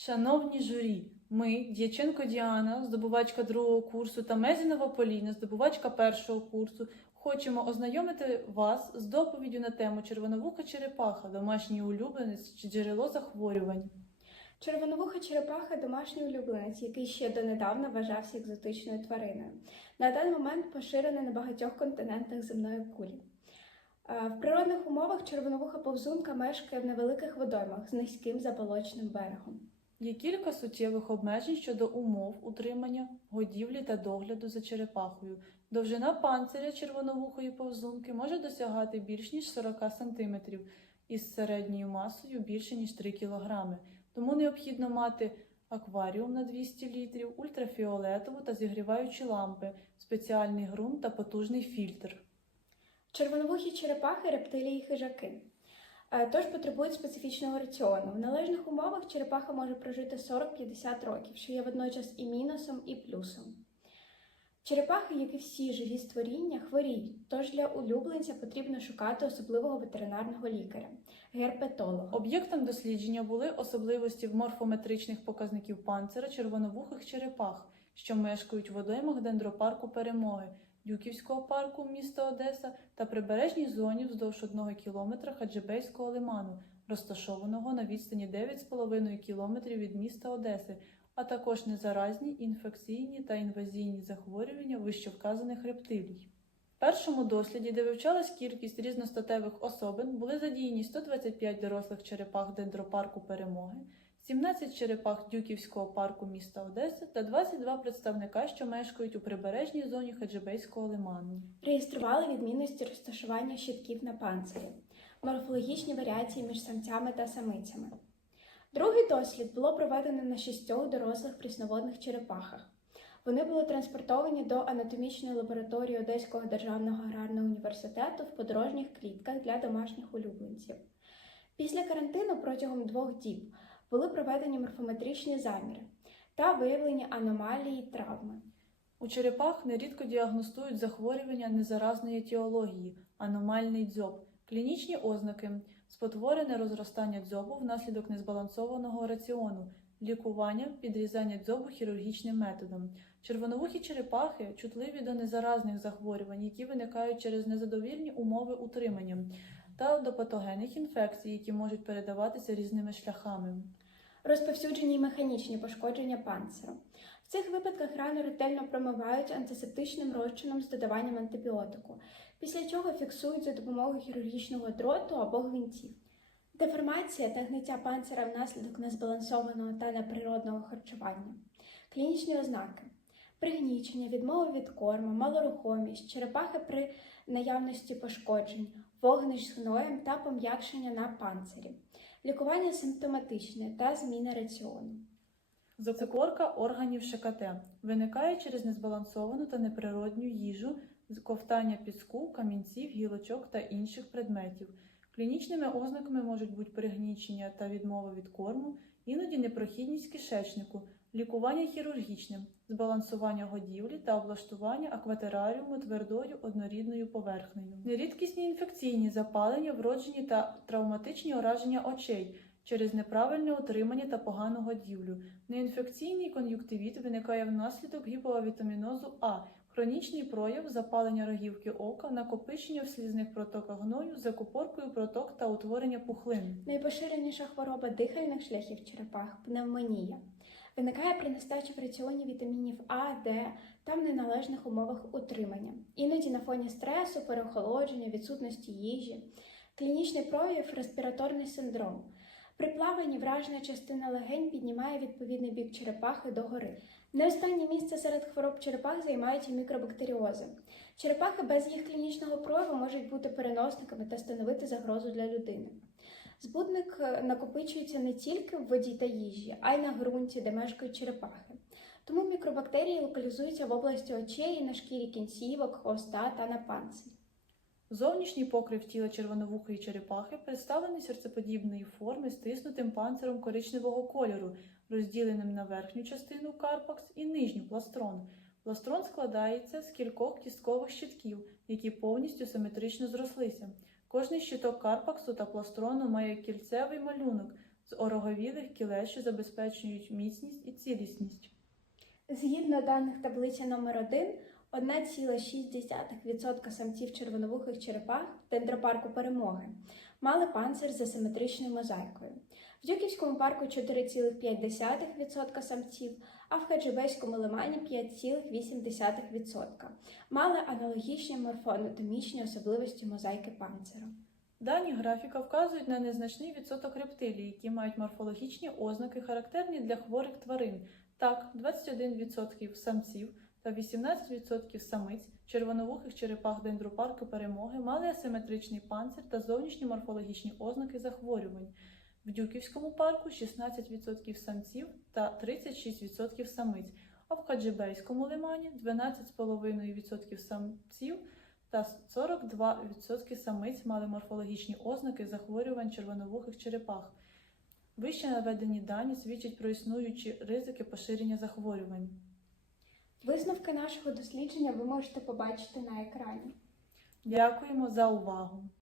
Шановні журі, ми, Дяченко Діана, здобувачка другого курсу, та Мезінова Поліна, здобувачка першого курсу, хочемо ознайомити вас з доповіддю на тему червоновуха черепаха, домашній улюбленець чи джерело захворювань. Червоновуха черепаха домашній улюбленець, який ще донедавна вважався екзотичною твариною. На даний момент поширений на багатьох континентах земної кулі. В природних умовах червоновуха повзунка мешкає в невеликих водоймах з низьким заболочним берегом. Є кілька суттєвих обмежень щодо умов утримання, годівлі та догляду за черепахою. Довжина панциря червоновухої повзунки може досягати більш ніж 40 см із середньою масою більше ніж 3 кг. Тому необхідно мати акваріум на 200 літрів, ультрафіолетову та зігріваючі лампи, спеціальний ґрунт та потужний фільтр. Червоновухі черепахи рептилії хижаки. Е, Тож потребують специфічного раціону. В належних умовах черепаха може прожити 40-50 років, що є водночас і мінусом, і плюсом. Черепахи, як і всі живі створіння, хворіють, тож для улюбленця потрібно шукати особливого ветеринарного лікаря герпетолога. Об'єктом дослідження були особливості в морфометричних показників панцира червоновухих черепах, що мешкають в водоймах дендропарку Перемоги, Дюківського парку міста Одеса та прибережній зоні вздовж одного кілометра Хаджибейського лиману, розташованого на відстані 9,5 кілометрів від міста Одеси, а також незаразні інфекційні та інвазійні захворювання вищевказаних рептилій. В першому досліді, де вивчалась кількість різностатевих особин, були задіяні 125 дорослих черепах дендропарку Перемоги, 17 черепах Дюківського парку міста Одеси та 22 представника, що мешкають у прибережній зоні Хаджибейського лиману. Реєстрували відмінності розташування щитків на панцирі, морфологічні варіації між самцями та самицями. Другий дослід було проведено на шістьох дорослих прісноводних черепахах. Вони були транспортовані до анатомічної лабораторії Одеського державного аграрного університету в подорожніх клітках для домашніх улюбленців. Після карантину протягом двох діб були проведені морфометричні заміри та виявлені аномалії травми. У черепах нерідко діагностують захворювання незаразної етіології, аномальний дзьоб, клінічні ознаки, спотворене розростання дзьобу внаслідок незбалансованого раціону, лікування, підрізання дзьобу хірургічним методом. Червоновухі черепахи чутливі до незаразних захворювань, які виникають через незадовільні умови утримання, та до патогенних інфекцій, які можуть передаватися різними шляхами. Розповсюджені й механічні пошкодження панциру. В цих випадках рану ретельно промивають антисептичним розчином з додаванням антибіотику, після чого фіксують за допомогою хірургічного дроту або гвинтів. Деформація та гниття панцира внаслідок незбалансованого та неприродного харчування. Клінічні ознаки: пригнічення, відмова від корму, малорухомість, черепахи при наявності пошкоджень, вогнищ з гноєм та пом'якшення на панцирі. Лікування симптоматичне та зміна раціону. Закорка органів ШКТ виникає через незбалансовану та неприродню їжу, ковтання піску, камінців, гілочок та інших предметів. Клінічними ознаками можуть бути пригнічення та відмова від корму, іноді непрохідність кишечнику, лікування хірургічним, збалансування годівлі та облаштування акватераріуму твердою однорідною поверхнею. Нерідкісні інфекційні запалення, вроджені та травматичні ураження очей через неправильне утримання та погану годівлю. Неінфекційний кон'юктивіт виникає внаслідок гіповітамінозу А, хронічний прояв запалення рогівки ока, накопичення в слізних протоках гною, закупоркою проток та утворення пухлин. Найпоширеніша хвороба дихальних шляхів черепах пневмонія. Виникає при нестачі в раціоні вітамінів А, Д та в неналежних умовах утримання, іноді на фоні стресу, переохолодження, відсутності їжі, клінічний прояв респіраторний синдром. При плаванні вражена частина легень піднімає відповідний бік черепахи догори. Не останнє місце серед хвороб черепах займають і мікробактеріози. Черепахи без їх клінічного прояву можуть бути переносниками та становити загрозу для людини. Збудник е, накопичується не тільки в воді та їжі, а й на ґрунті, де мешкають черепахи. Тому мікробактерії локалізуються в області очей, на шкірі кінцівок, хвоста та на панцирі. Зовнішній покрив тіла червоновухої черепахи представлений серцеподібної форми стиснутим панциром коричневого кольору, розділеним на верхню частину карпакс і нижню пластрон. Пластрон складається з кількох кісткових щитків, які повністю симетрично зрослися. Кожний щиток карпаксу та пластрону має кільцевий малюнок з ороговілих кілець, що забезпечують міцність і цілісність. Згідно даних таблиці номер 1 1,6% самців червоновухих черепах дендропарку перемоги мали панцир з асиметричною мозаїкою. В Дюківському парку 4,5% самців, а в Хаджибейському лимані 5,8% мали аналогічні морфоанатомічні особливості мозаїки панциру. Дані графіка вказують на незначний відсоток рептилій, які мають морфологічні ознаки, характерні для хворих тварин. Так, 21% самців та 18% самиць червоновухих черепах дендропарку перемоги мали асиметричний панцир та зовнішні морфологічні ознаки захворювань. В Дюківському парку 16% самців та 36% самиць, а в Хаджибейському лимані 12,5% самців та 42% самиць мали морфологічні ознаки захворювань червоновухих черепах. Вище наведені дані свідчать про існуючі ризики поширення захворювань. Висновки нашого дослідження ви можете побачити на екрані. Дякуємо за увагу!